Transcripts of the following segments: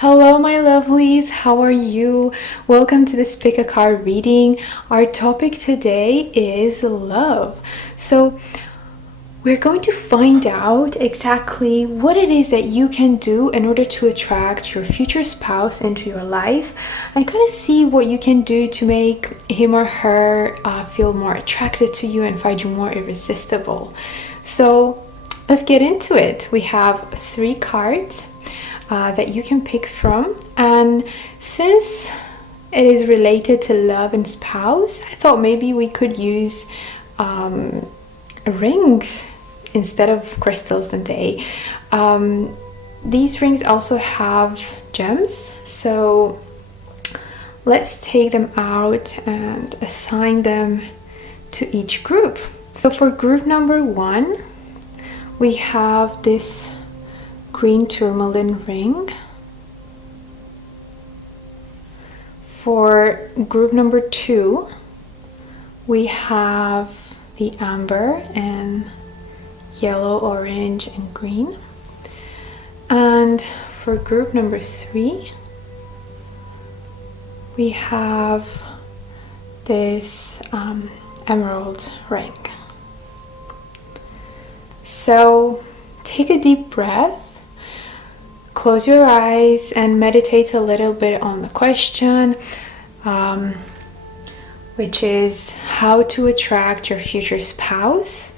Hello, my lovelies. How are you? Welcome to this pick a card reading. Our topic today is love. So, we're going to find out exactly what it is that you can do in order to attract your future spouse into your life and kind of see what you can do to make him or her feel more attracted to you and find you more irresistible. So, let's get into it. We have 3 cards that you can pick from, and since it is related to love and spouse, I thought maybe we could use rings instead of crystals today. These rings also have gems, so let's take them out and assign them to each group. So for group number 1, we have this green tourmaline ring. For group number 2, we have the amber and yellow, orange, and green. And for group number 3, we have this emerald ring. So take a deep breath. Close your eyes and meditate a little bit on the question, which is how to attract your future spouse.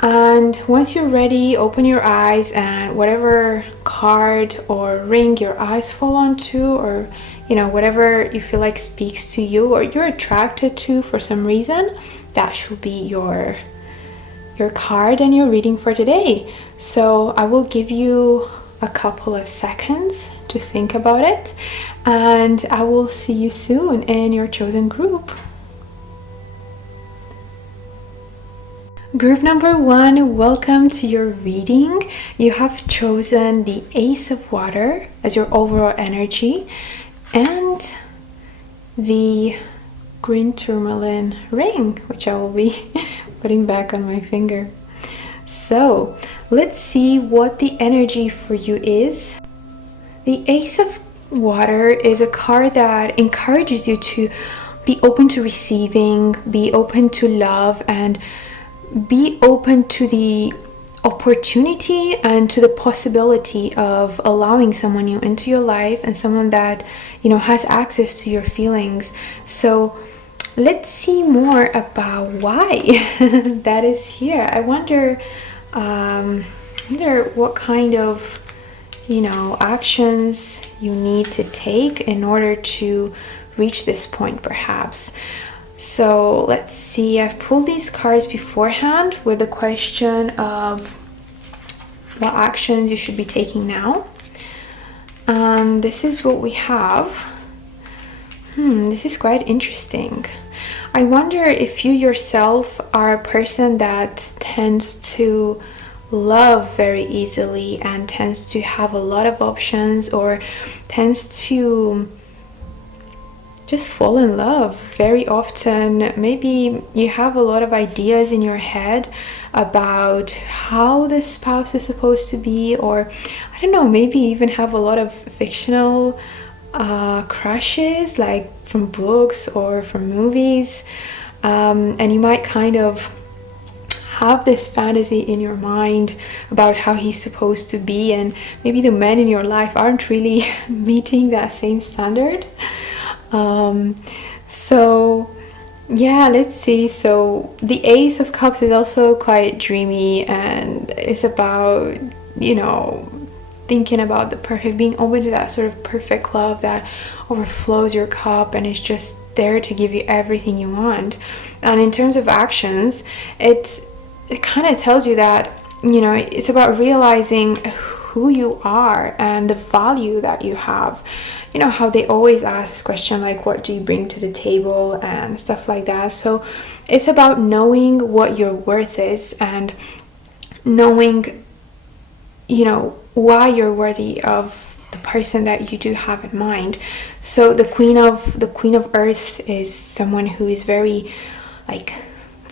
And once you're ready, open your eyes, and whatever card or ring your eyes fall onto, or whatever you feel like speaks to you or you're attracted to for some reason, that should be your card and your reading for today. So I will give you a couple of seconds to think about it, and I will see you soon in your chosen group. Group number 1, welcome to your reading. You have chosen the Ace of Water as your overall energy and the green tourmaline ring, which I will be putting back on my finger. So let's see what the energy for you is. The Ace of Water is a card that encourages you to be open to receiving, be open to love, and be open to the opportunity and to the possibility of allowing someone new into your life, and someone that has access to your feelings. So let's see more about why that is here. I wonder what kind of actions you need to take in order to reach this point, perhaps. So let's see, I've pulled these cards beforehand with the question of what actions you should be taking now, and this is what we have. This is quite interesting. I wonder if you yourself are a person that tends to love very easily and tends to have a lot of options, or tends to just fall in love very often. Maybe you have a lot of ideas in your head about how the spouse is supposed to be, or I don't know, maybe even have a lot of fictional crushes, like from books or from movies, and you might kind of have this fantasy in your mind about how he's supposed to be, and maybe the men in your life aren't really meeting that same standard. So yeah, let's see. So the Ace of Cups is also quite dreamy, and it's about thinking about the perfect, being open to that sort of perfect love that overflows your cup and is just there to give you everything you want. And in terms of actions, it kind of tells you that it's about realizing who you are and the value that you have. How they always ask this question, like, what do you bring to the table and stuff like that. So it's about knowing what your worth is and knowing why you're worthy of the person that you do have in mind. So the Queen of Earth is someone who is very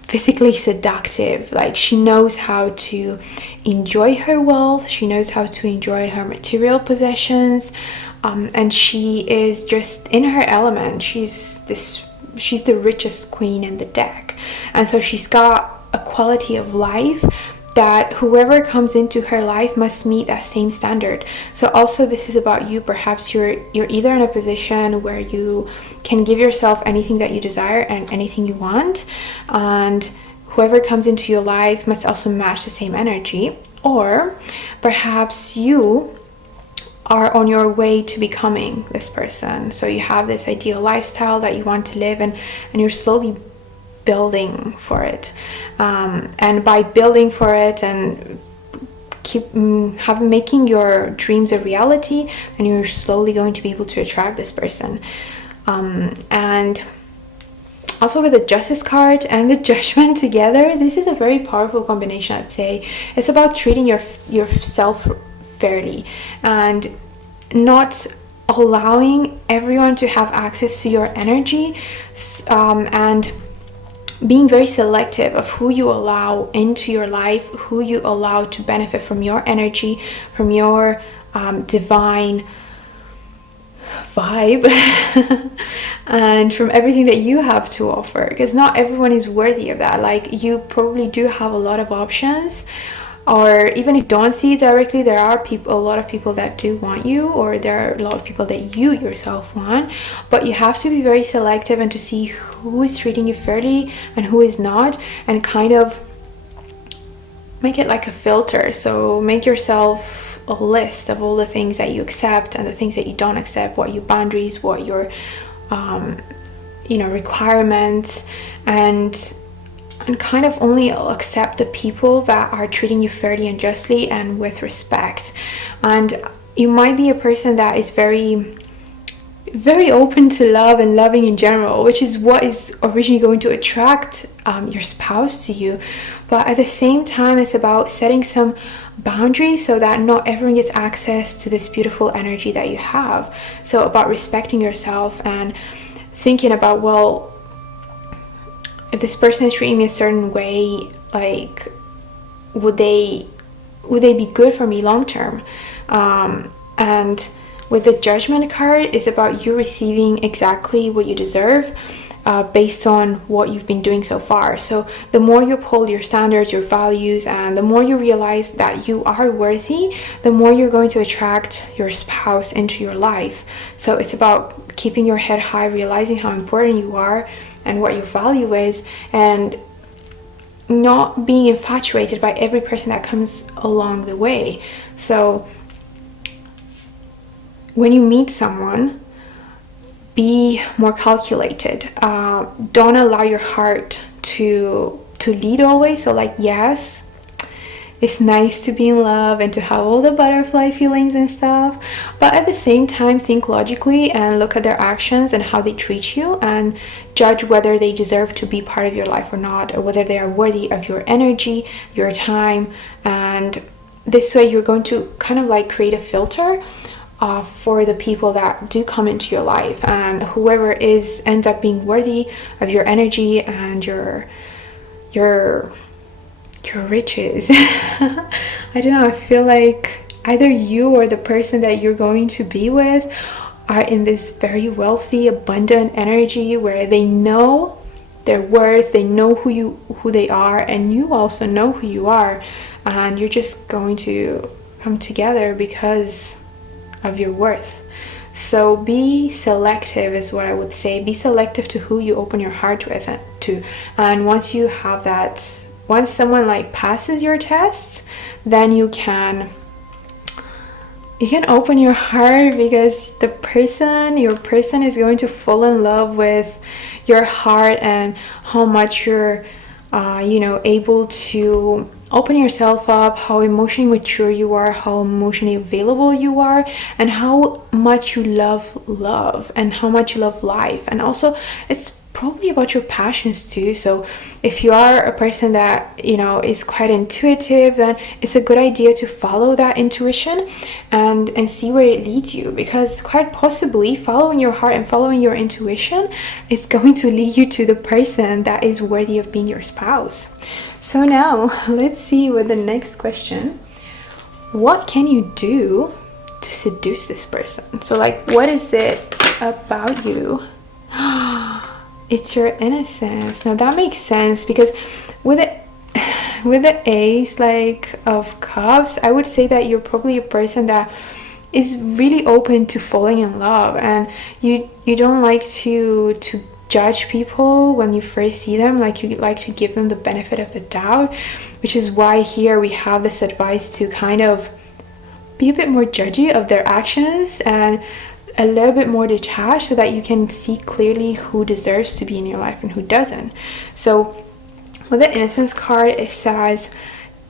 physically seductive. Like, she knows how to enjoy her wealth, she knows how to enjoy her material possessions, and she is just in her element. She's the richest queen in the deck, and so she's got a quality of life that whoever comes into her life must meet that same standard. So also, this is about you. Perhaps you're either in a position where you can give yourself anything that you desire and anything you want, and whoever comes into your life must also match the same energy. Or perhaps you are on your way to becoming this person. So you have this ideal lifestyle that you want to live, and you're slowly building for it, and by building for it and making your dreams a reality, then you're slowly going to be able to attract this person. And also, with the Justice card and the Judgment together, this is a very powerful combination, I'd say. It's about treating yourself fairly and not allowing everyone to have access to your energy, and being very selective of who you allow into your life, who you allow to benefit from your energy, from your divine vibe, and from everything that you have to offer, because not everyone is worthy of that. Like, you probably do have a lot of options, or even if you don't see it directly, there are a lot of people that do want you, or there are a lot of people that you yourself want. But you have to be very selective and to see who is treating you fairly and who is not, and kind of make it like a filter. So make yourself a list of all the things that you accept and the things that you don't accept, what your boundaries, what your requirements, and kind of only accept the people that are treating you fairly and justly and with respect. And you might be a person that is very, very open to love and loving in general, which is what is originally going to attract your spouse to you. But at the same time, it's about setting some boundaries so that not everyone gets access to this beautiful energy that you have. So about respecting yourself and thinking about, well, if this person is treating me a certain way, like, would they be good for me long term? And with the Judgment card, it's about you receiving exactly what you deserve, based on what you've been doing so far. So the more you uphold your standards, your values, and the more you realize that you are worthy, the more you're going to attract your spouse into your life. So it's about keeping your head high, realizing how important you are and what your value is, and not being infatuated by every person that comes along the way. So when you meet someone, be more calculated. Don't allow your heart to lead always. So like, yes, it's nice to be in love and to have all the butterfly feelings and stuff, but at the same time, think logically and look at their actions and how they treat you, and judge whether they deserve to be part of your life or not, or whether they are worthy of your energy, your time. And this way you're going to kind of like create a filter for the people that do come into your life, and whoever ends up being worthy of your energy and your riches. I don't know, I feel like either you or the person that you're going to be with are in this very wealthy, abundant energy where they know their worth, they know who they are, and you also know who you are, and you're just going to come together because of your worth. So be selective is what I would say. Be selective to who you open your heart with to, and once you have that, once someone like passes your tests, then you can open your heart, because your person is going to fall in love with your heart and how much you're able to open yourself up, how emotionally mature you are, how emotionally available you are, and how much you love and how much you love life. And also, it's probably about your passions too. So if you are a person that, you know, is quite intuitive, then it's a good idea to follow that intuition and see where it leads you, because quite possibly following your heart and following your intuition is going to lead you to the person that is worthy of being your spouse. So now let's see with the next question. What can you do to seduce this person? So like, what is it about you? It's your innocence. Now that makes sense, because with the ace like of cups, I would say that you're probably a person that is really open to falling in love, and you don't like to judge people when you first see them. Like, you like to give them the benefit of the doubt, which is why here we have this advice to kind of be a bit more judgy of their actions and a little bit more detached, so that you can see clearly who deserves to be in your life and who doesn't. So with the innocence card, it says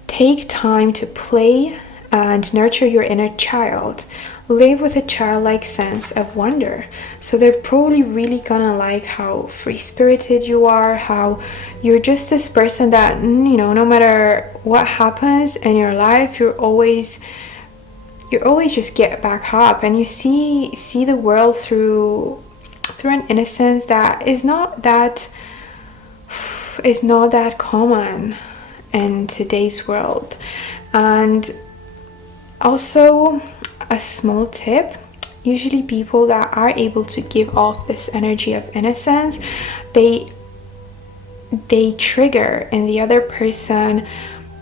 take time to play and nurture your inner child. Live with a childlike sense of wonder. So they're probably really gonna like how free-spirited you are, how you're just this person that, you know, no matter what happens in your life, you always just get back up, and you see the world through an innocence that is not that common in today's world. And also, a small tip, usually people that are able to give off this energy of innocence, they trigger in the other person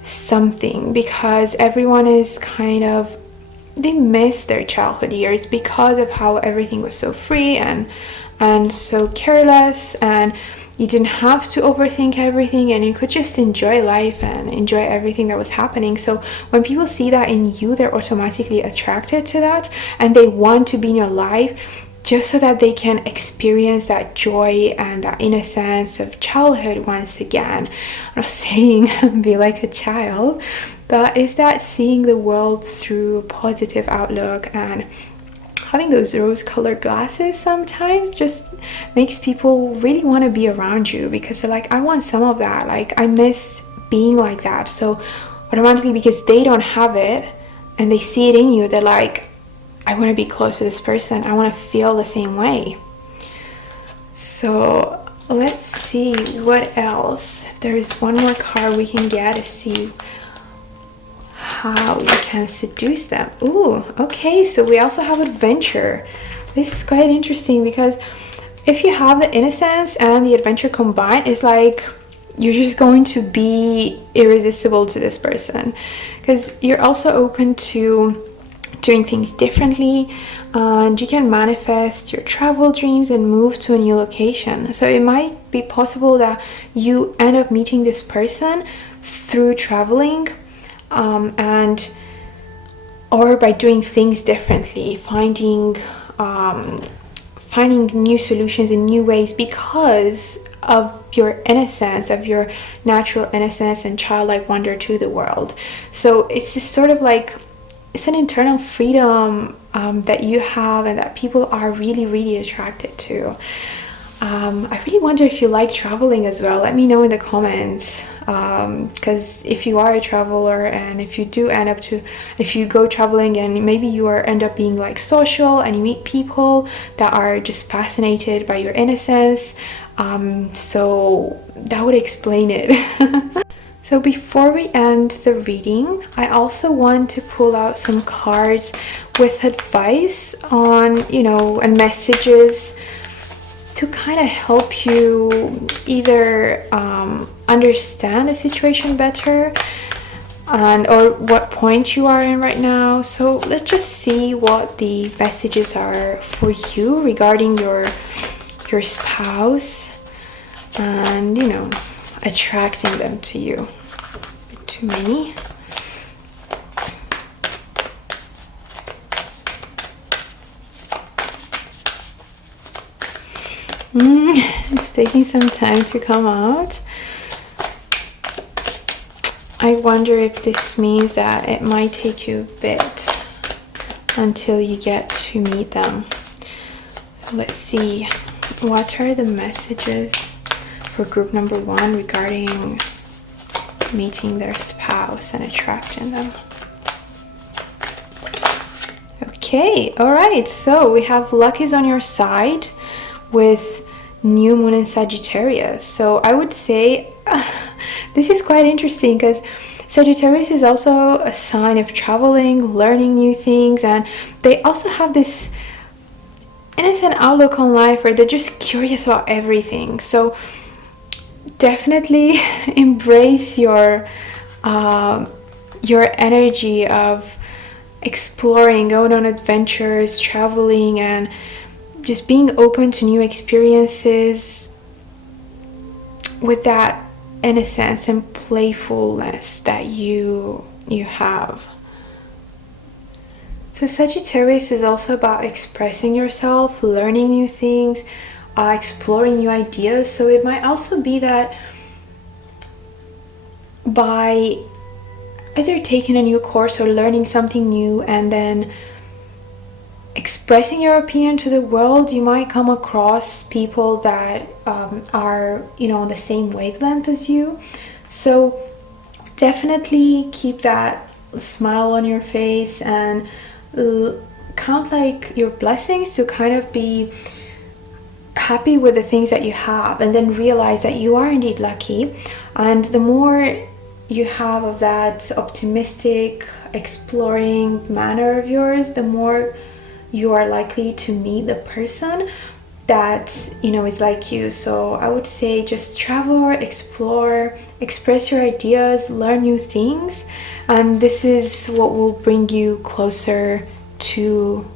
something, because everyone is kind of, they miss their childhood years because of how everything was so free and so careless, and you didn't have to overthink everything, and you could just enjoy life and enjoy everything that was happening. So when people see that in you, they're automatically attracted to that, and they want to be in your life just so that they can experience that joy and that innocence of childhood once again. I'm not saying be like a child, but is that seeing the world through a positive outlook, and having those rose-colored glasses sometimes just makes people really want to be around you, because they're like, I want some of that, like I miss being like that. So automatically, because they don't have it and they see it in you, they're like, I want to be close to this person, I want to feel the same way. So let's see what else, if there is one more card we can get to see how you can seduce them. Ooh, okay, so we also have adventure. This is quite interesting, because if you have the innocence and the adventure combined, it's like you're just going to be irresistible to this person, because you're also open to doing things differently, and you can manifest your travel dreams and move to a new location. So it might be possible that you end up meeting this person through traveling, and or by doing things differently, finding new solutions in new ways because of your innocence, of your natural innocence and childlike wonder to the world. So it's this sort of like, it's an internal freedom that you have, and that people are really, really attracted to. I really wonder if you like traveling as well. Let me know in the comments, because if you are a traveler, and if you go traveling and maybe you end up being like social, and you meet people that are just fascinated by your innocence, so that would explain it. So before we end the reading, I also want to pull out some cards with advice on, you know, and messages to kind of help you either understand the situation better, and or what point you are in right now. So let's just see what the messages are for you regarding your spouse, and, you know, attracting them to you. Too many. It's taking some time to come out. I wonder if this means that it might take you a bit until you get to meet them. So let's see what are the messages for group number 1 regarding meeting their spouse and attracting them? Okay, all right, so we have luck is on your side with new moon in Sagittarius. So I would say this is quite interesting because Sagittarius is also a sign of traveling, learning new things, and they also have this innocent outlook on life where they're just curious about everything. So definitely embrace your energy of exploring, going on adventures, traveling, and just being open to new experiences with that innocence and playfulness that you have. So Sagittarius is also about expressing yourself, learning new things, exploring new ideas. So it might also be that by either taking a new course or learning something new and then expressing your opinion to the world, you might come across people that are, on the same wavelength as you. So definitely keep that smile on your face and count like your blessings to kind of be happy with the things that you have, and then realize that you are indeed lucky. And the more you have of that optimistic, exploring manner of yours, the more you are likely to meet the person that is like you. So I would say just travel, explore, express your ideas, learn new things, and this is what will bring you closer to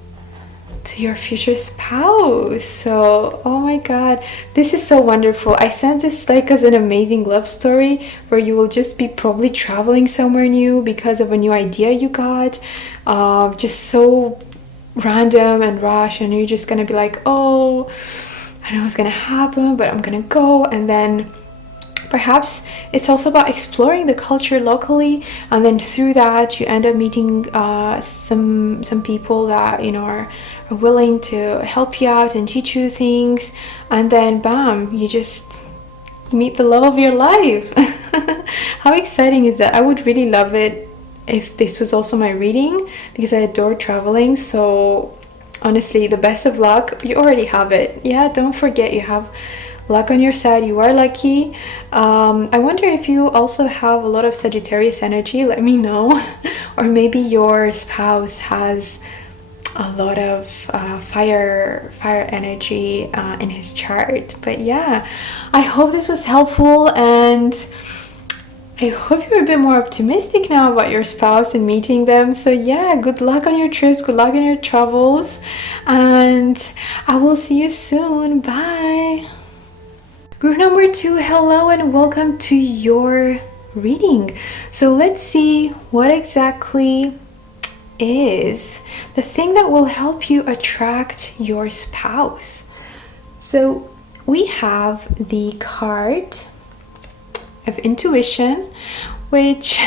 your future spouse. So oh my god, this is so wonderful. I sense this like as an amazing love story where you will just be probably traveling somewhere new because of a new idea you got, just so random and rush, and you're just gonna be like, oh, I don't know what's gonna happen, but I'm gonna go. And then perhaps it's also about exploring the culture locally, and then through that you end up meeting some people that are willing to help you out and teach you things, and then bam, you meet the love of your life. How exciting is that? I would really love it if this was also my reading, because I adore traveling. So honestly, the best of luck. You already have it. Yeah, don't forget you have luck on your side. You are lucky. I wonder if you also have a lot of Sagittarius energy. Let me know. Or maybe your spouse has a lot of fire energy in his chart. But yeah, I hope this was helpful, and I hope you're a bit more optimistic now about your spouse and meeting them. So yeah, good luck on your trips, good luck on your travels, and I will see you soon. Bye. Group number 2, hello and welcome to your reading. So let's see what exactly is the thing that will help you attract your spouse. So we have the card of intuition, which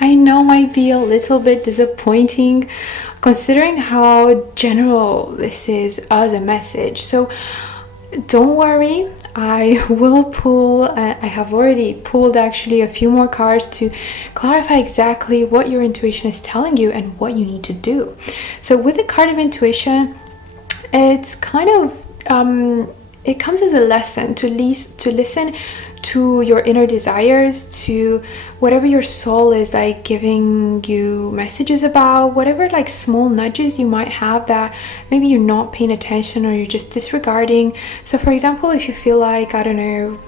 I know might be a little bit disappointing considering how general this is as a message. So don't worry, I will pull, I have already pulled actually a few more cards to clarify exactly what your intuition is telling you and what you need to do. So with the card of intuition, it's kind of it comes as a lesson to listen to your inner desires, to whatever your soul is like giving you messages about, whatever like small nudges you might have that maybe you're not paying attention or you're just disregarding. So for example, if you feel like, I don't know,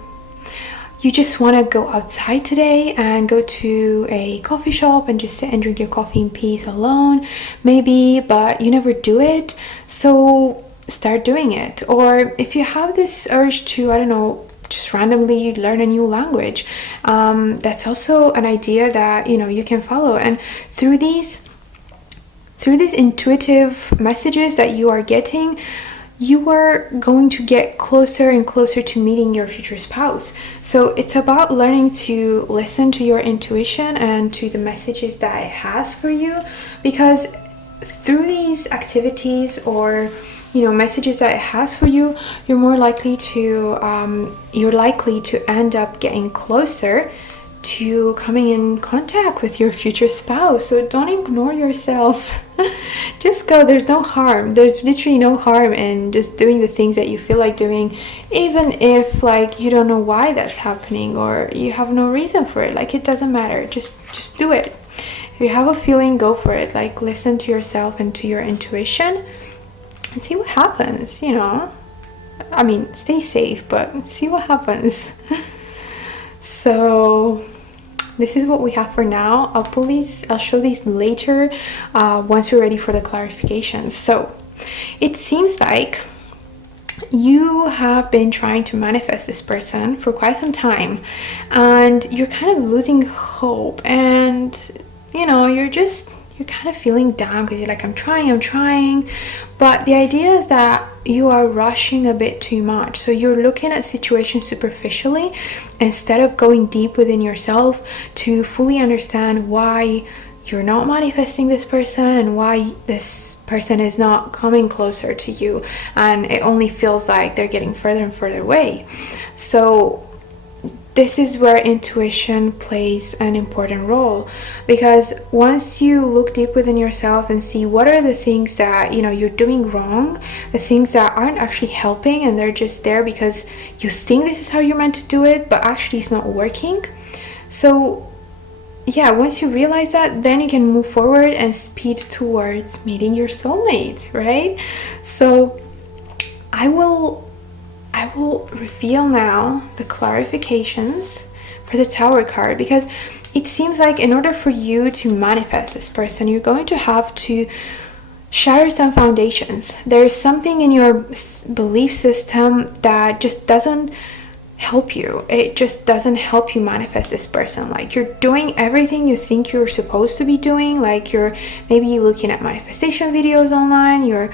you just want to go outside today and go to a coffee shop and just sit and drink your coffee in peace alone, maybe, but you never do it, so start doing it. Or if you have this urge to, I don't know, just randomly learn a new language, that's also an idea that you can follow. And through these intuitive messages that you are getting, you are going to get closer and closer to meeting your future spouse. So it's about learning to listen to your intuition and to the messages that it has for you, because through these activities or messages that it has for you, you're likely to end up getting closer to coming in contact with your future spouse. So don't ignore yourself. Just go. There's no harm. There's literally no harm in just doing the things that you feel like doing, even if like you don't know why that's happening or you have no reason for it. Like, it doesn't matter. Just do it. If you have a feeling, go for it. Like, listen to yourself and to your intuition and see what happens. I mean, stay safe, but see what happens. So this is what we have for now. I'll show these later once we're ready for the clarifications. So it seems like you have been trying to manifest this person for quite some time, and you're kind of losing hope, and you're kind of feeling down because you're like, I'm trying, but the idea is that you are rushing a bit too much. So you're looking at situations superficially instead of going deep within yourself to fully understand why you're not manifesting this person and why this person is not coming closer to you, and it only feels like they're getting further and further away. So this is where intuition plays an important role, because once you look deep within yourself and see what are the things that you're doing wrong, the things that aren't actually helping and they're just there because you think this is how you're meant to do it, but actually it's not working. So yeah, once you realize that, then you can move forward and speed towards meeting your soulmate, right? So I will reveal now the clarifications for the Tower card, because it seems like in order for you to manifest this person, you're going to have to shatter some foundations. There's something in your belief system that just doesn't help you. It just doesn't help you manifest this person. Like, you're doing everything you think you're supposed to be doing. Like, you're maybe looking at manifestation videos online, you're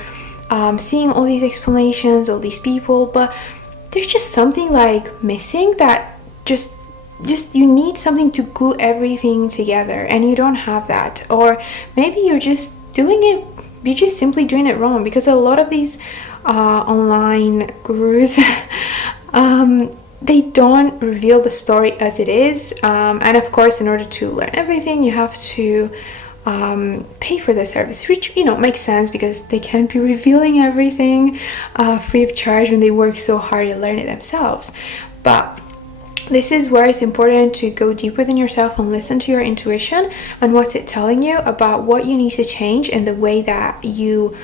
seeing all these explanations, all these people, but there's just something like missing, that just you need something to glue everything together, and you don't have that. Or maybe you're just simply doing it wrong, because a lot of these online gurus they don't reveal the story as it is, and of course, in order to learn everything, you have to pay for their service, which makes sense, because they can't be revealing everything free of charge when they work so hard to learn it themselves. But this is where it's important to go deep within yourself and listen to your intuition and what's it telling you about what you need to change in the way that you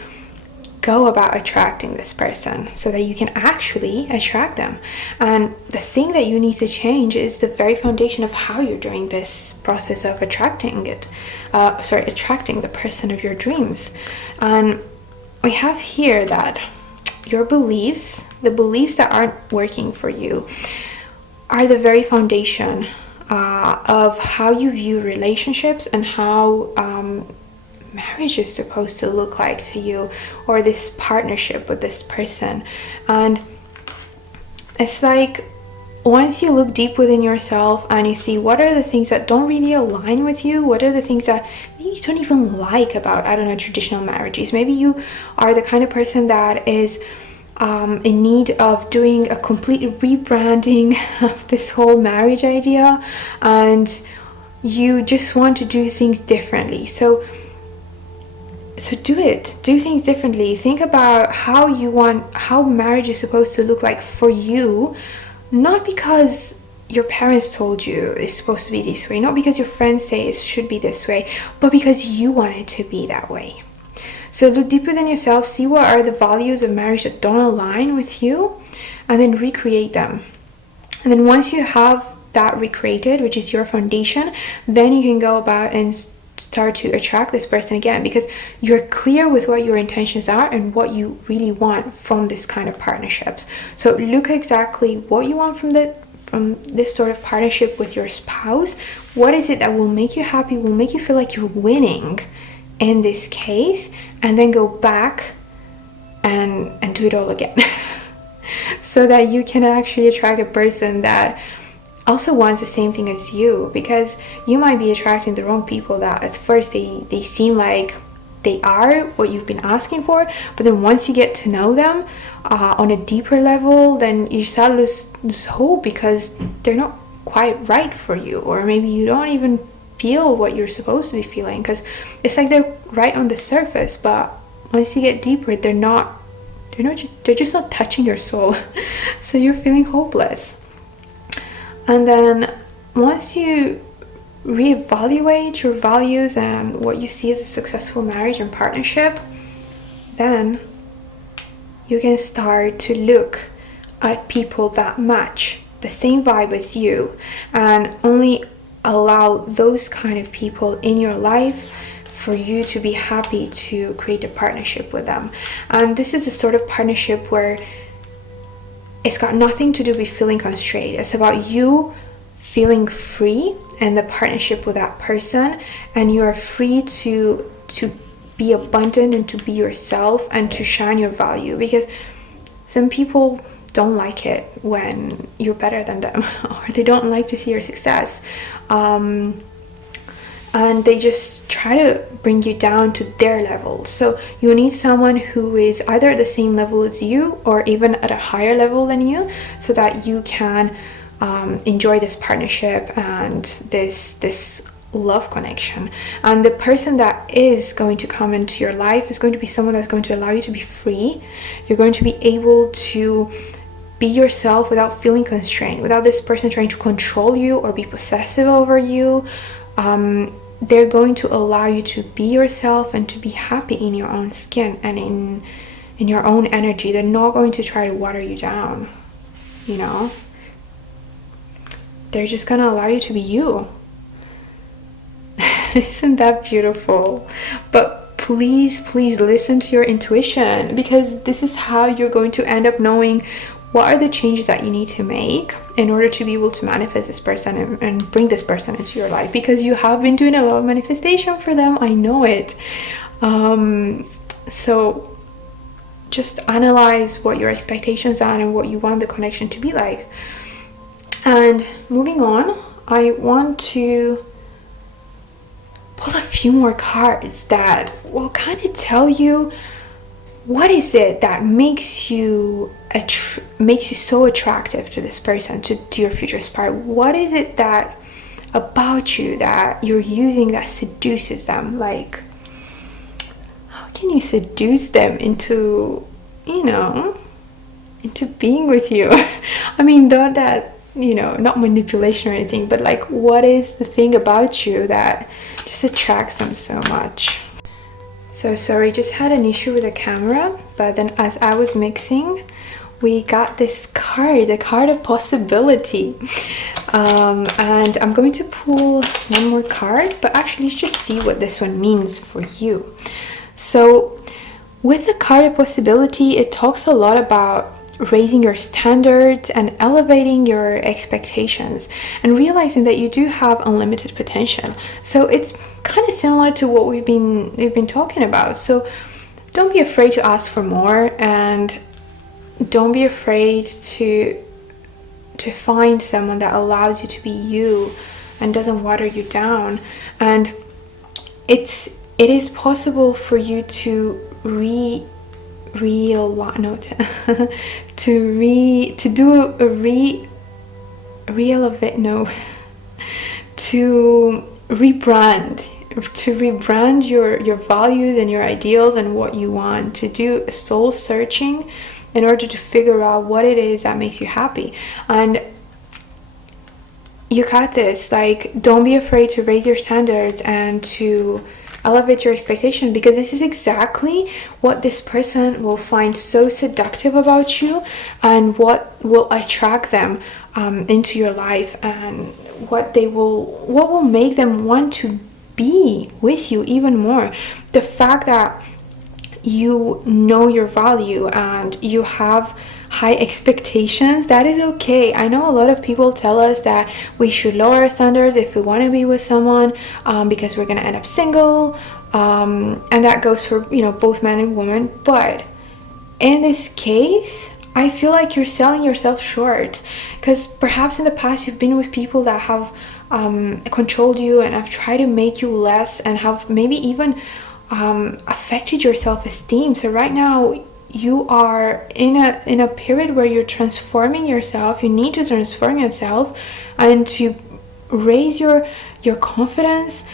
go about attracting this person, so that you can actually attract them. And the thing that you need to change is the very foundation of how you're doing this process of attracting the person of your dreams. And we have here that your beliefs, the beliefs that aren't working for you, are the very foundation of how you view relationships and how marriage is supposed to look like to you, or this partnership with this person. And it's like, once you look deep within yourself and you see what are the things that don't really align with you, what are the things that maybe you don't even like about, traditional marriages. Maybe you are the kind of person that is in need of doing a complete rebranding of this whole marriage idea, and you just want to do things differently. So do things differently. Think about how marriage is supposed to look like for you, not because your parents told you it's supposed to be this way, not because your friends say it should be this way, but because you want it to be that way. So look deep within yourself, see what are the values of marriage that don't align with you, and then recreate them. And then once you have that recreated, which is your foundation, then you can go about and start to attract this person again, because you're clear with what your intentions are and what you really want from this kind of partnerships. So look exactly what you want from this sort of partnership with your spouse. What is it that will make you happy, will make you feel like you're winning in this case, and then go back and do it all again. So that you can actually attract a person that also wants the same thing as you, because you might be attracting the wrong people that at first they seem like they are what you've been asking for, but then once you get to know them on a deeper level, then you start to lose hope because they're not quite right for you, or maybe you don't even feel what you're supposed to be feeling, because it's like they're right on the surface, but once you get deeper, they're just not touching your soul. So you're feeling hopeless. And then once you reevaluate your values and what you see as a successful marriage and partnership, then you can start to look at people that match the same vibe as you, and only allow those kind of people in your life for you to be happy to create a partnership with them. And this is the sort of partnership where it's got nothing to do with feeling constrained. It's about you feeling free in the partnership with that person, and you are free to be abundant and to be yourself and to shine your value, because some people don't like it when you're better than them, or they don't like to see your success, and they just try to bring you down to their level. So you need someone who is either at the same level as you or even at a higher level than you, so that you can enjoy this partnership and this love connection. And the person that is going to come into your life is going to be someone that's going to allow you to be free. You're going to be able to be yourself without feeling constrained, without this person trying to control you or be possessive over you. They're going to allow you to be yourself and to be happy in your own skin and in your own energy. They're not going to try to water you down, you know? They're just going to allow you to be you. Isn't that beautiful? But please listen to your intuition, because this is how you're going to end up knowing what are the changes that you need to make in order to be able to manifest this person and bring this person into your life, because you have been doing a lot of manifestation for them. I know it. So just analyze what your expectations are and what you want the connection to be like. And moving on, I want to pull a few more cards that will kind of tell you what is it that makes you so attractive to this person, to your future spouse. What is it that about you that you're using that seduces them? Like, how can you seduce them into being with you? I mean, not that, not manipulation or anything, but like, what is the thing about you that just attracts them so much? So sorry, just had an issue with the camera, but then as I was mixing, we got this card, the card of possibility. And I'm going to pull one more card, but actually let's just see what this one means for you. So with the card of possibility, it talks a lot about raising your standards and elevating your expectations and realizing that you do have unlimited potential. So it's kind of similar to what we've been talking about. So don't be afraid to ask for more, and don't be afraid to find someone that allows you to be you and doesn't water you down. And it is possible for you to rebrand your values and your ideals and what you want, to do a soul searching in order to figure out what it is that makes you happy. And you got this. Like, don't be afraid to raise your standards and to elevate your expectation, because this is exactly what this person will find so seductive about you, and what will attract them into your life, and what will make them want to be with you even more. The fact that you know your value and you have high expectations, that is okay. I know a lot of people tell us that we should lower our standards if we want to be with someone, because we're going to end up single, and that goes for both men and women. But in this case, I feel like you're selling yourself short, because perhaps in the past you've been with people that have controlled you and have tried to make you less, and have maybe even affected your self-esteem. So right now you are in a period where you're transforming yourself. You need to transform yourself and to raise your confidence,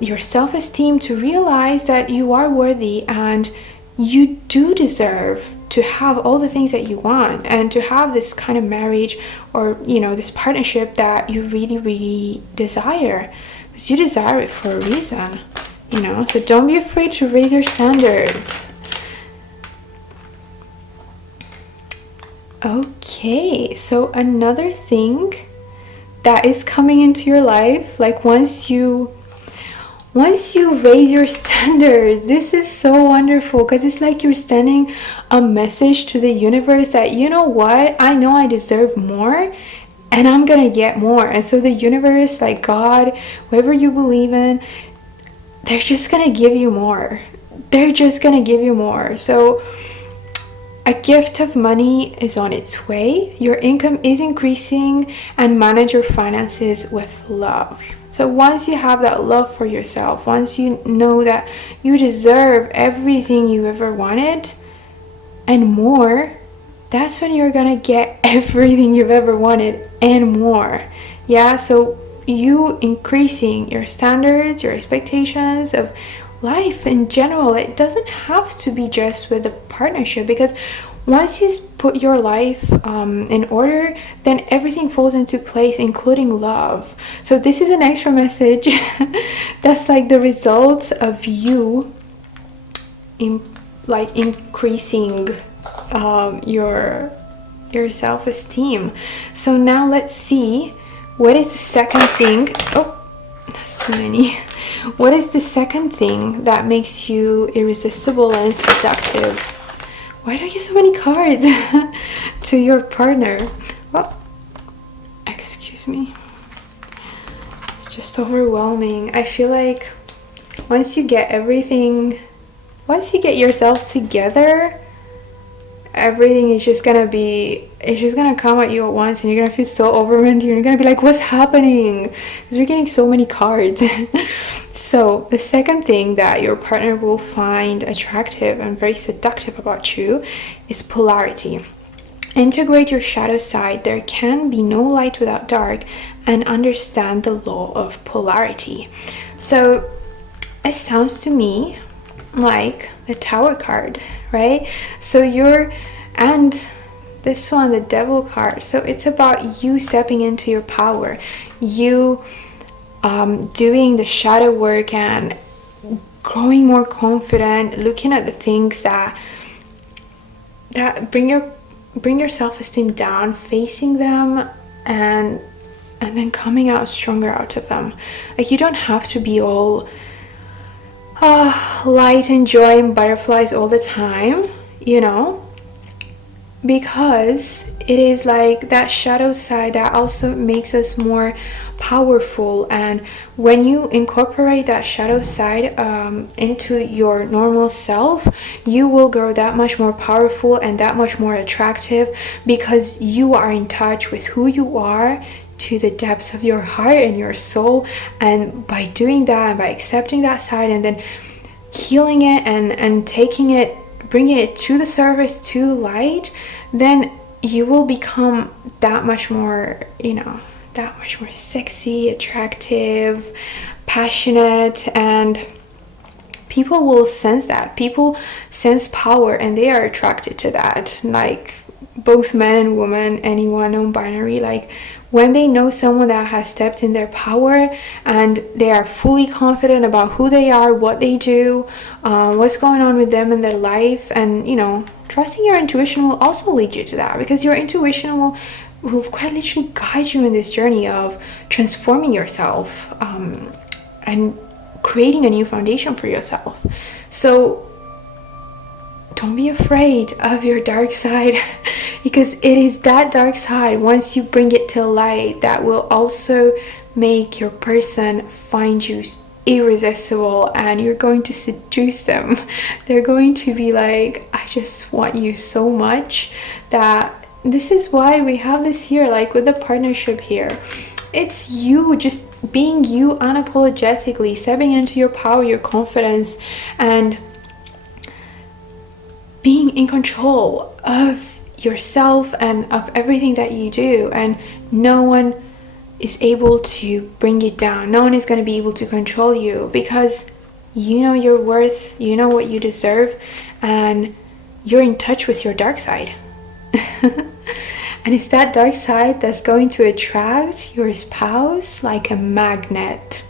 your self-esteem, to realize that you are worthy and you do deserve to have all the things that you want, and to have this kind of marriage, or this partnership that you really, really desire, because you desire it for a reason. So don't be afraid to raise your standards. Okay, so another thing that is coming into your life, like once you raise your standards, this is so wonderful, because it's like you're sending a message to the universe that, you know what, I know I deserve more and I'm gonna get more. And so the universe, like God, whoever you believe in, they're just gonna give you more. They're just gonna give you more. So a gift of money is on its way. Your income is increasing, and manage your finances with love. So once you have that love for yourself, once you know that you deserve everything you ever wanted and more, that's when you're gonna get everything you've ever wanted and more. Yeah, so you increasing your standards, your expectations of life in general. It doesn't have to be just with a partnership, because once you put your life in order, then everything falls into place, including love. So this is an extra message that's like the result of you increasing your self-esteem. So now let's see, what is the second thing? Oh, that's too many. What is the second thing that makes you irresistible and seductive? Why do I get so many cards to your partner? Oh, excuse me. It's just overwhelming. I feel like once you get yourself together, everything is just gonna come at you at once, and you're gonna feel so overwhelmed. You're gonna be like, what's happening? Because we're getting so many cards. So the second thing that your partner will find attractive and very seductive about you is polarity. Integrate your shadow side. There can be no light without dark, and understand the law of polarity. So it sounds to me like the Tower card, right? So and this one, the Devil card. So it's about you stepping into your power, you doing the shadow work and growing more confident, looking at the things that bring your self-esteem down, facing them, and then coming out stronger out of them. Like, you don't have to be all light and joy and butterflies all the time, because it is like that shadow side that also makes us more powerful. And when you incorporate that shadow side into your normal self, you will grow that much more powerful and that much more attractive, because you are in touch with who you are to the depths of your heart and your soul. And by doing that, and by accepting that side, and then healing it and taking it, bringing it to the surface, to light, then you will become that much more, that much more sexy, attractive, passionate, and people will sense that. People sense power, and they are attracted to that. Like, both men and women, anyone non-binary, like, when they know someone that has stepped in their power and they are fully confident about who they are, what they do, what's going on with them in their life, and trusting your intuition will also lead you to that, because your intuition will quite literally guide you in this journey of transforming yourself and creating a new foundation for yourself. So don't be afraid of your dark side, because it is that dark side, once you bring it to light, that will also make your person find you irresistible, and you're going to seduce them. They're going to be like, I just want you so much. That this is why we have this here, like with the partnership here. It's you just being you unapologetically, stepping into your power, your confidence, and being in control of yourself and of everything that you do. And no one is able to bring you down. No one is going to be able to control you, because you know your worth, you know what you deserve, and you're in touch with your dark side. And it's that dark side that's going to attract your spouse like a magnet.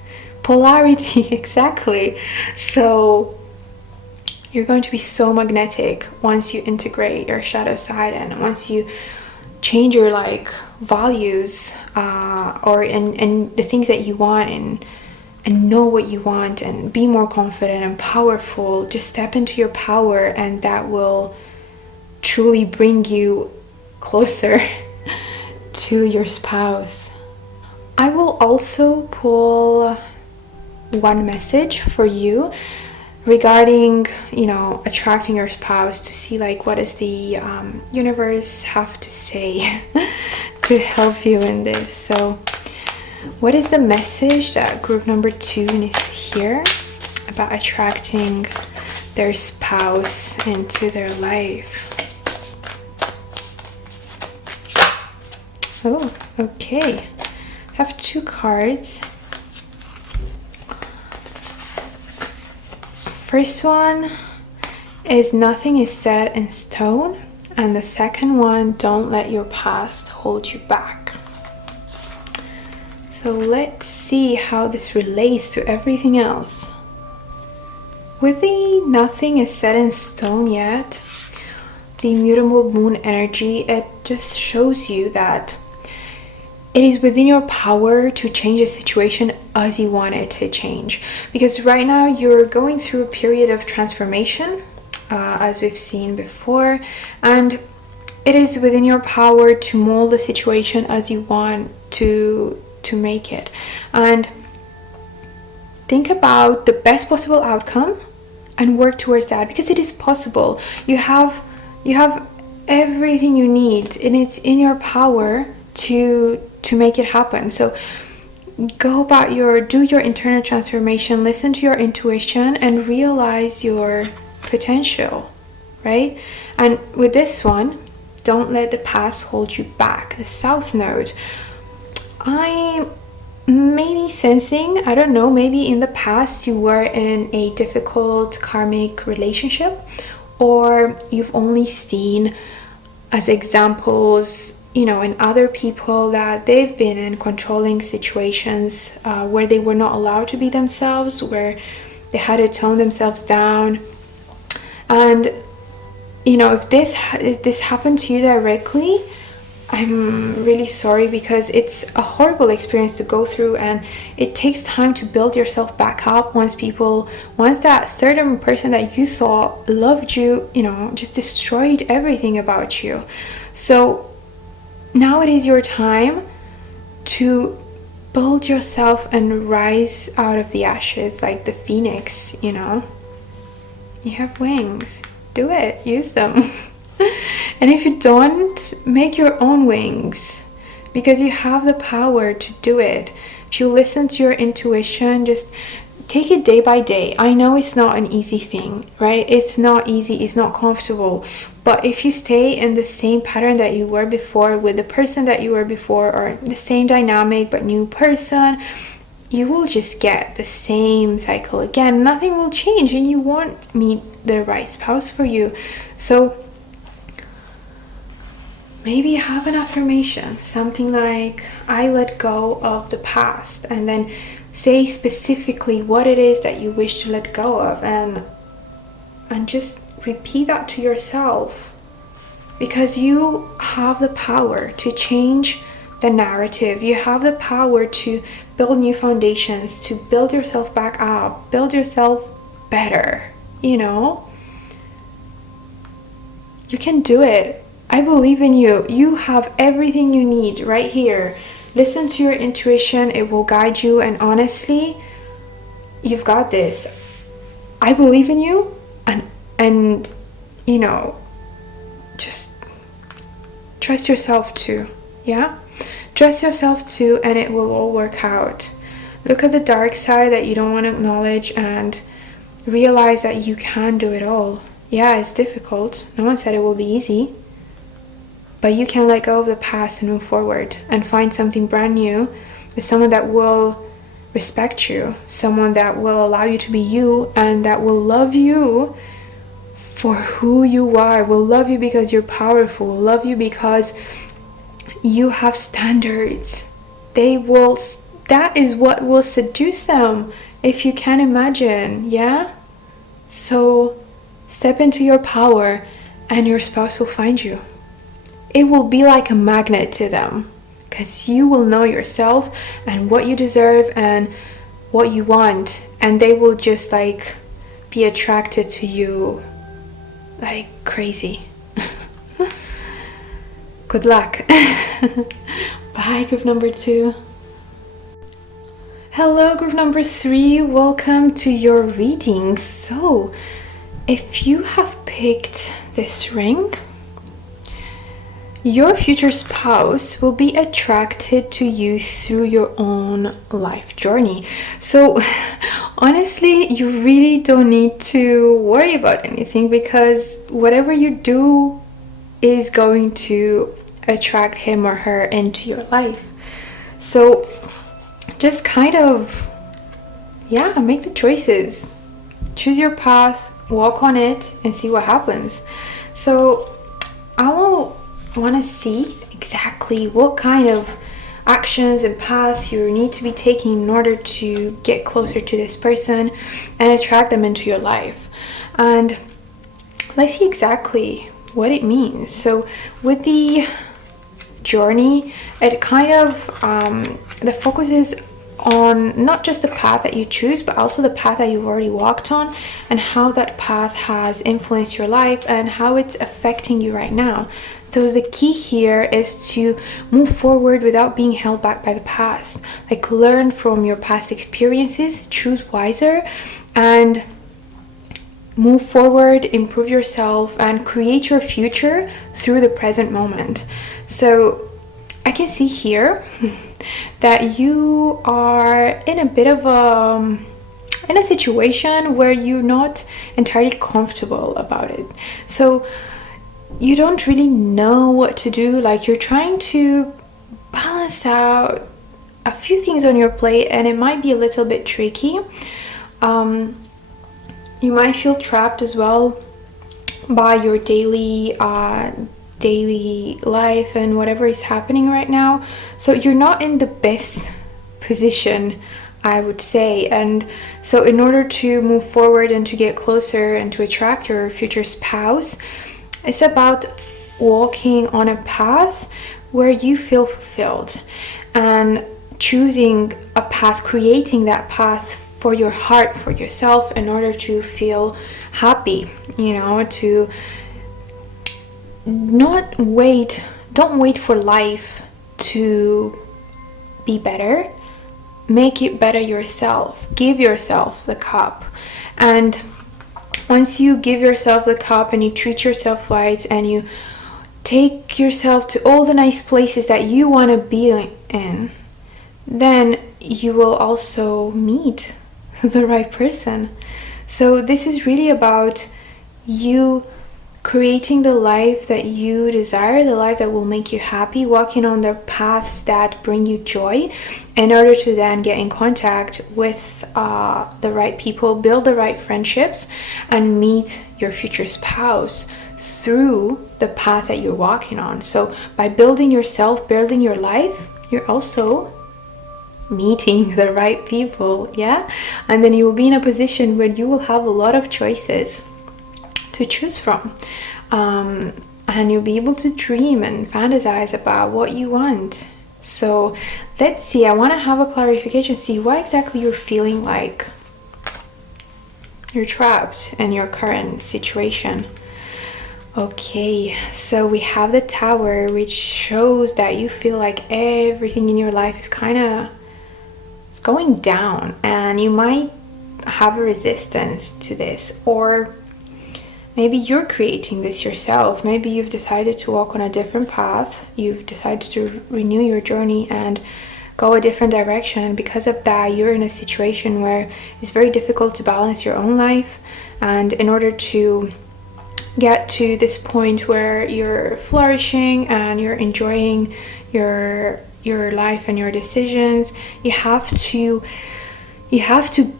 Polarity, exactly. So you're going to be so magnetic once you integrate your shadow side, and once you change your like values and the things that you want, and know what you want, and be more confident and powerful. Just step into your power, and that will truly bring you closer to your spouse. I will also pull one message for you regarding, attracting your spouse, to see like what does the universe have to say to help you in this. So what is the message that group number 2 is here about attracting their spouse into their life? Oh, okay. I have 2 cards. First one is nothing is set in stone, and the second one, don't let your past hold you back. So let's see how this relates to everything else. With the nothing is set in stone yet, the immutable moon energy, it just shows you that it is within your power to change the situation as you want it to change. Because right now you're going through a period of transformation, as we've seen before, and it is within your power to mold the situation as you want to make it. And think about the best possible outcome and work towards that, because it is possible. You have everything you need, and it's in your power to make it happen. So go about do your internal transformation, listen to your intuition, and realize your potential, right? And with this one, don't let the past hold you back, the South Node. I maybe sensing, I don't know, maybe in the past you were in a difficult karmic relationship, or you've only seen as examples, in other people, that they've been in controlling situations where they were not allowed to be themselves, where they had to tone themselves down. And if this happened to you directly, I'm really sorry, because it's a horrible experience to go through, and it takes time to build yourself back up once that certain person that you thought loved you, just destroyed everything about you. So now it is your time to build yourself and rise out of the ashes like the phoenix. You have wings. Do it. Use them. And if you don't, make your own wings, because you have the power to do it. If you listen to your intuition, just take it day by day. I know it's not an easy thing, right? It's not easy, it's not comfortable. But if you stay in the same pattern that you were before, with the person that you were before, or the same dynamic but new person, you will just get the same cycle again. Nothing will change, and you won't meet the right spouse for you. So maybe have an affirmation, something like, I let go of the past, and then say specifically what it is that you wish to let go of, and just repeat that to yourself, because you have the power to change the narrative. You have the power to build new foundations, to build yourself back up, build yourself better. You can do it. I believe in you. You have everything you need right here. Listen to your intuition. It will guide you, and honestly, you've got this. I believe in you, and just trust yourself too. Yeah, trust yourself too, and it will all work out. Look at the dark side that you don't want to acknowledge and realize that you can do it all. Yeah, it's difficult. No one said it will be easy. But you can let go of the past and move forward and find something brand new with someone that will respect you, someone that will allow you to be you and that will love you for who you are, will love you because you're powerful, will love you because you have standards. That is what will seduce them, if you can imagine, yeah? So step into your power and your spouse will find you. It will be like a magnet to them because you will know yourself and what you deserve and what you want, and they will just like be attracted to you like crazy. Good luck. Bye, group number 2. Hello, group number 3. Welcome to your reading. So, if you have picked this ring, your future spouse will be attracted to you through your own life journey. So honestly, you really don't need to worry about anything because whatever you do is going to attract him or her into your life. So just kind of, make the choices. Choose your path, walk on it, and see what happens. So I will want to see exactly what kind of actions and paths you need to be taking in order to get closer to this person and attract them into your life. And let's see exactly what it means. So with the journey, it kind of the focus is on not just the path that you choose, but also the path that you've already walked on and how that path has influenced your life and how it's affecting you right now. So the key here is to move forward without being held back by the past. Like, learn from your past experiences, choose wiser, and move forward, improve yourself, and create your future through the present moment. So I can see here that you are in a bit of in a situation where you're not entirely comfortable about it. So you don't really know what to do. Like, you're trying to balance out a few things on your plate and it might be a little bit tricky. You might feel trapped as well by your daily life and whatever is happening right now. So you're not in the best position, I would say. And so in order to move forward and to get closer and to attract your future spouse, it's about walking on a path where you feel fulfilled and choosing a path, creating that path for your heart, for yourself, in order to feel happy, to don't wait for life to be better. Make it better yourself. Give yourself the cup. And once you give yourself the cup and you treat yourself right and you take yourself to all the nice places that you want to be in, then you will also meet the right person. So this is really about you creating the life that you desire, the life that will make you happy, walking on the paths that bring you joy, in order to then get in contact with the right people, build the right friendships, and meet your future spouse through the path that you're walking on. So by building yourself, building your life, you're also meeting the right people, and then you will be in a position where you will have a lot of choices to choose from, and you'll be able to dream and fantasize about what you want. So let's see, I want to have a clarification, see what exactly you're feeling like you're trapped in your current situation. Okay, so we have the Tower, which shows that you feel like everything in your life is kind of going down, and you might have a resistance to this, or Maybe you're creating this yourself. Maybe you've decided to walk on a different path. You've decided to renew your journey and go a different direction. Because of that, you're in a situation where it's very difficult to balance your own life. And in order to get to this point where you're flourishing and you're enjoying your life and your decisions, you have to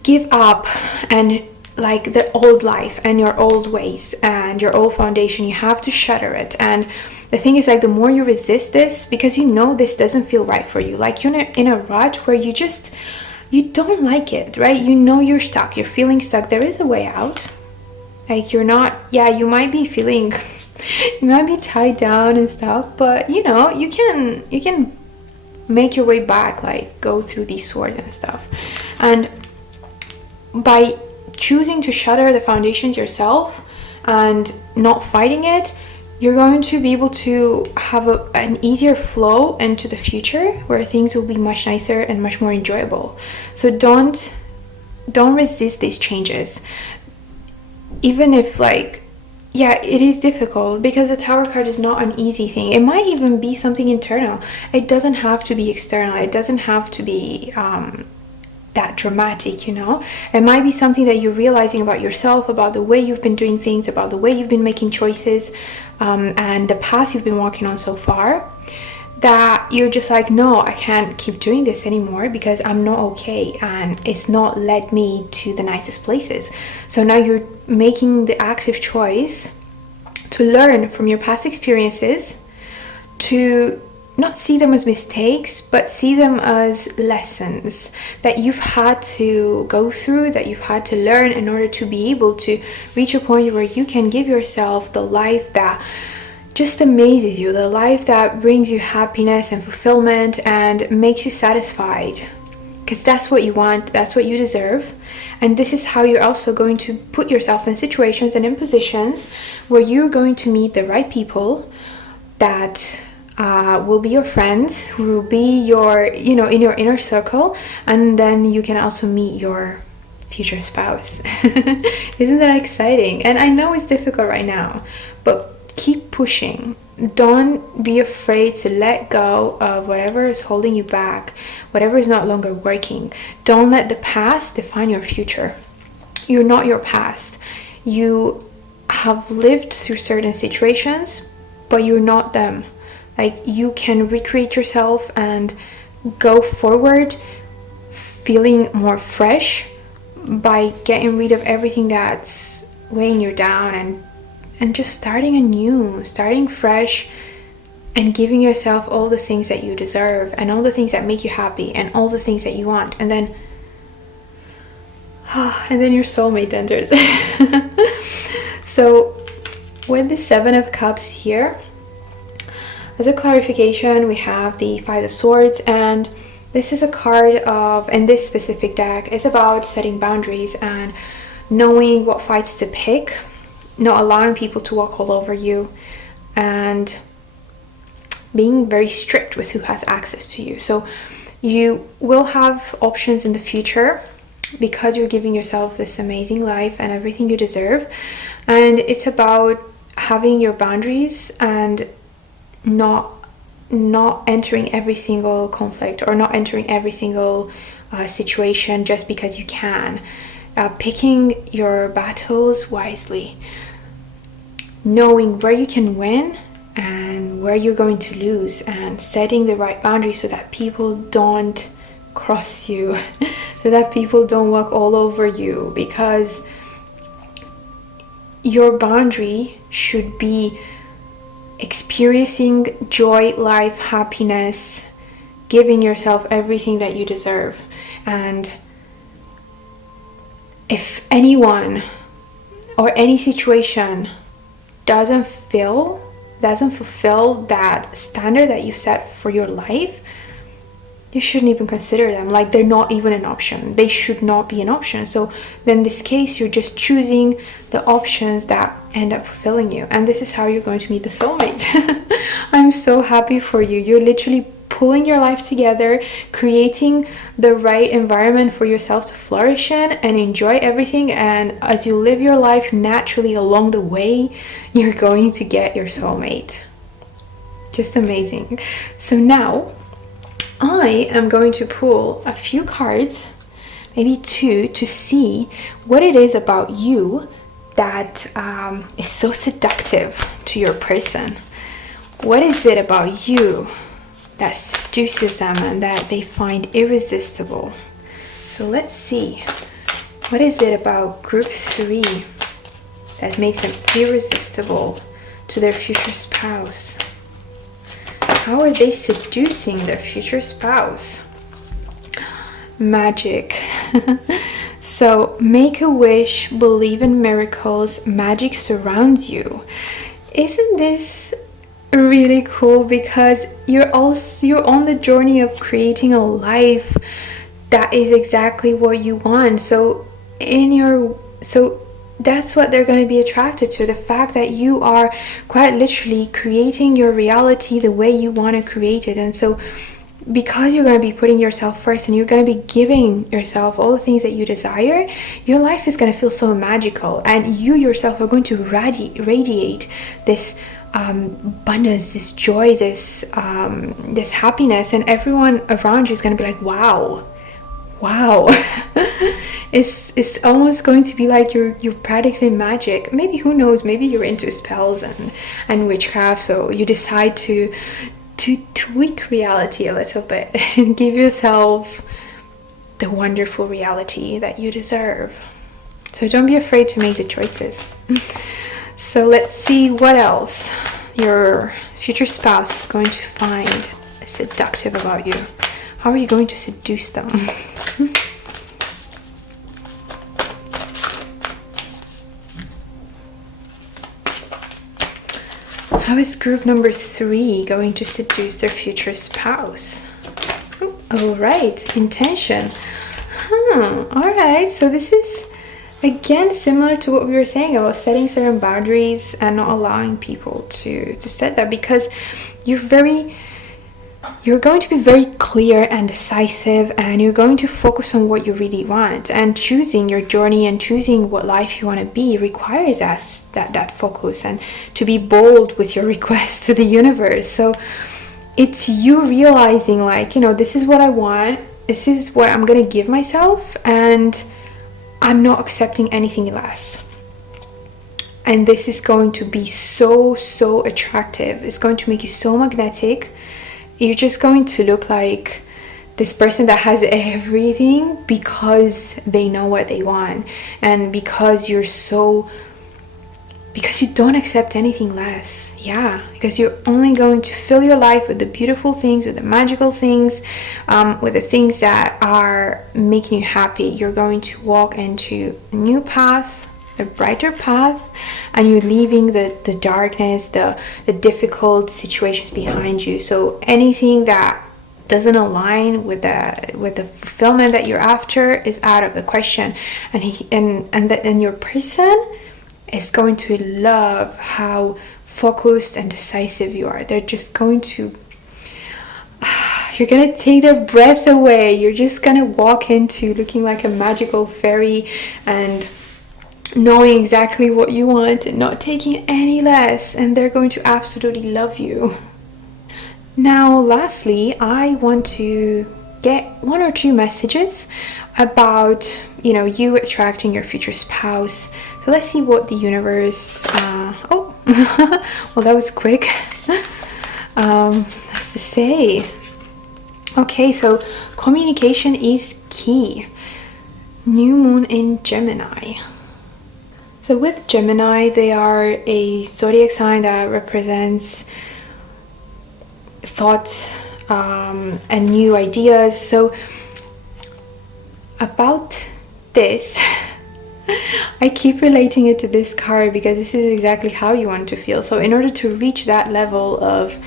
give up and like the old life and your old ways and your old foundation. You have to shatter it. And the thing is, like, the more you resist this, because you know this doesn't feel right for you, like you're in a rut where you don't like it, right? You know you're stuck, you're feeling stuck. There is a way out. Like, you're not, yeah, you might be feeling you might be tied down and stuff, but you know, you can make your way back, like go through these swords and stuff. And by choosing to shatter the foundations yourself and not fighting it, you're going to be able to have an easier flow into the future where things will be much nicer and much more enjoyable. So don't resist these changes, even if, like, yeah, it is difficult, because the Tower card is not an easy thing. It might even be something internal. It doesn't have to be external. It doesn't have to be that dramatic, you know. It might be something that you're realizing about yourself, about the way you've been doing things, about the way you've been making choices, and the path you've been walking on so far, that you're just like, no, I can't keep doing this anymore because I'm not okay and it's not led me to the nicest places. So now you're making the active choice to learn from your past experiences, to not see them as mistakes, but see them as lessons that you've had to go through, that you've had to learn in order to be able to reach a point where you can give yourself the life that just amazes you, the life that brings you happiness and fulfillment and makes you satisfied. Because that's what you want, that's what you deserve. And this is how you're also going to put yourself in situations and in positions where you're going to meet the right people that will be your friends, who will be your, you know, in your inner circle, and then you can also meet your future spouse. Isn't that exciting? And I know it's difficult right now, but keep pushing. Don't be afraid to let go of whatever is holding you back, whatever is not longer working. Don't let the past define your future. You're not your past. You have lived through certain situations, but you're not them. Like, you can recreate yourself and go forward feeling more fresh by getting rid of everything that's weighing you down and just starting anew, starting fresh, and giving yourself all the things that you deserve and all the things that make you happy and all the things that you want. And then your soulmate enters. So with the Seven of Cups here, as a clarification, we have the Five of Swords, and this is a card of, in this specific deck, is about setting boundaries and knowing what fights to pick, not allowing people to walk all over you, and being very strict with who has access to you. So you will have options in the future because you're giving yourself this amazing life and everything you deserve. And it's about having your boundaries and not entering every single conflict or not entering every single situation just because you can. Picking your battles wisely, knowing where you can win and where you're going to lose, and setting the right boundaries so that people don't cross you, so that people don't walk all over you, because your boundary should be experiencing joy, life, happiness, giving yourself everything that you deserve. And if anyone or any situation doesn't fulfill that standard that you set for your life, you shouldn't even consider them. Like, they're not even an option. They should not be an option. So then in this case, you're just choosing the options that end up fulfilling you. And this is how you're going to meet the soulmate. I'm so happy for you. You're literally pulling your life together, creating the right environment for yourself to flourish in and enjoy everything. And as you live your life naturally along the way, you're going to get your soulmate. Just amazing. So now I am going to pull a few cards, maybe 2, to see what it is about you that is so seductive to your person. What is it about you that seduces them and that they find irresistible? So let's see. What is it about group 3 that makes them irresistible to their future spouse? How are they seducing their future spouse? Magic. So make a wish, believe in miracles, magic surrounds you. Isn't this really cool? Because you're on the journey of creating a life that is exactly what you want. So that's what they're going to be attracted to, the fact that you are quite literally creating your reality the way you want to create it. And so because you're going to be putting yourself first and you're going to be giving yourself all the things that you desire, your life is going to feel so magical, and you yourself are going to radiate this abundance, this joy, this happiness, and everyone around you is going to be like, wow. It's almost going to be like you're practicing magic. Maybe, who knows, maybe you're into spells and witchcraft, so you decide to tweak reality a little bit and give yourself the wonderful reality that you deserve. So don't be afraid to make the choices. So let's see what else your future spouse is going to find seductive about you. How are you going to seduce them? How is group number 3 going to seduce their future spouse? All right, intention. All right, so this is again similar to what we were saying about setting certain boundaries and not allowing people to set that, because you're going to be very clear and decisive, and you're going to focus on what you really want. And choosing your journey and choosing what life you want to be requires us that focus, and to be bold with your requests to the universe. So it's you realizing, like, this is what I want, this is what I'm going to give myself, and I'm not accepting anything less. And this is going to be so attractive. It's going to make you so magnetic. You're just going to look like this person that has everything because they know what they want, and because you don't accept anything less. Because you're only going to fill your life with the beautiful things, with the magical things, with the things that are making you happy. You're going to walk into a new path, a brighter path, and you're leaving the darkness, the difficult situations behind you. So anything that doesn't align with the fulfillment that you're after is out of the question. And your person is going to love how focused and decisive you are. They're just going to you're gonna take their breath away. You're just gonna walk into looking like a magical fairy and knowing exactly what you want and not taking any less, and they're going to absolutely love you. Now lastly, I want to get 1 or 2 messages about you attracting your future spouse. So let's see what the universe well, that was quick. Has to say. Okay, so communication is key. New moon in Gemini. So with Gemini, they are a zodiac sign that represents thoughts and new ideas. So about this, I keep relating it to this card because this is exactly how you want to feel. So in order to reach that level of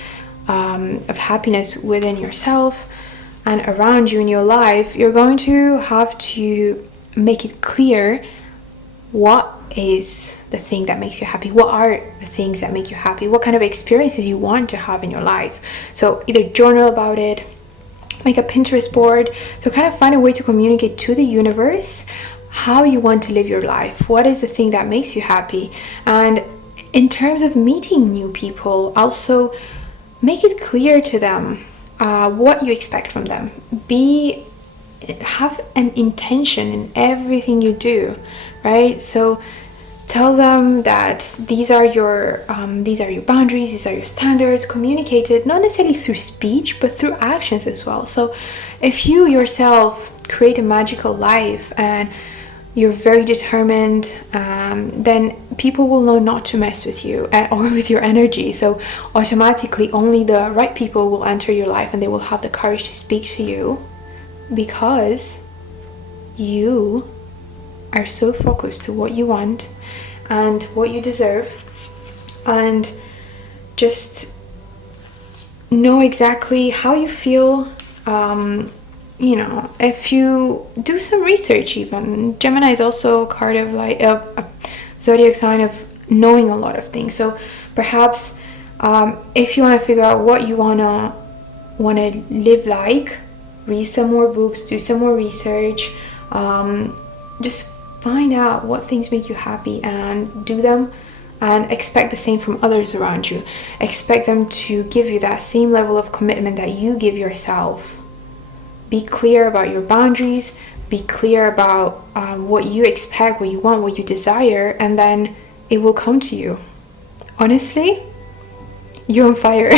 happiness within yourself and around you in your life, you're going to have to make it clear what is the thing that makes you happy? What are the things that make you happy? What kind of experiences you want to have in your life? So either journal about it, make a Pinterest board. So kind of find a way to communicate to the universe how you want to live your life. What is the thing that makes you happy? And in terms of meeting new people, also make it clear to them what you expect from them. Have an intention in everything you do, right? So tell them that these are your boundaries, these are your standards, communicated not necessarily through speech but through actions as well. So if you yourself create a magical life and you're very determined, then people will know not to mess with you or with your energy. So automatically only the right people will enter your life, and they will have the courage to speak to you, because you are so focused to what you want and what you deserve, and just know exactly how you feel. If you do some research, even Gemini is also kind of like a zodiac sign of knowing a lot of things. So perhaps if you want to figure out what you want to live like, read some more books, do some more research, just find out what things make you happy and do them, and expect the same from others around you. Expect them to give you that same level of commitment that you give yourself. Be clear about your boundaries, be clear about what you expect, what you want, what you desire, and then it will come to you. Honestly, you're on fire.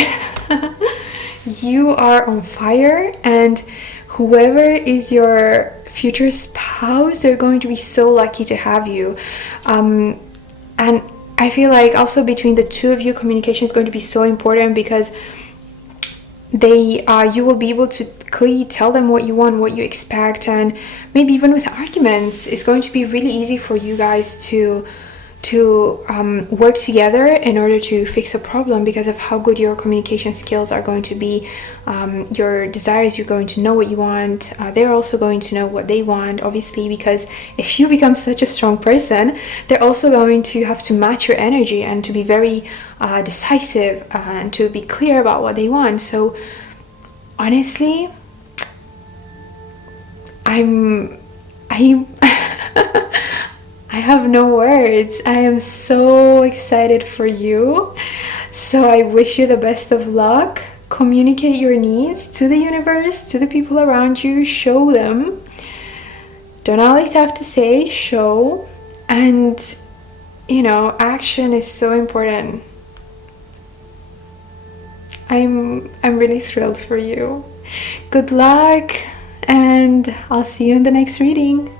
You are on fire, and whoever is your future spouse, they're going to be so lucky to have you. And I feel like also between the two of you, communication is going to be so important, because you will be able to clearly tell them what you want, what you expect, and maybe even with arguments, it's going to be really easy for you guys to work together in order to fix a problem, because of how good your communication skills are going to be. Your desires, you're going to know what you want, they're also going to know what they want, obviously, because if you become such a strong person, they're also going to have to match your energy and to be very decisive and to be clear about what they want. So honestly, I have no words. I am so excited for you. So I wish you the best of luck. Communicate your needs to the universe, to the people around you. Show them. Don't always have to say, show. And, action is so important. I'm really thrilled for you. Good luck, and I'll see you in the next reading.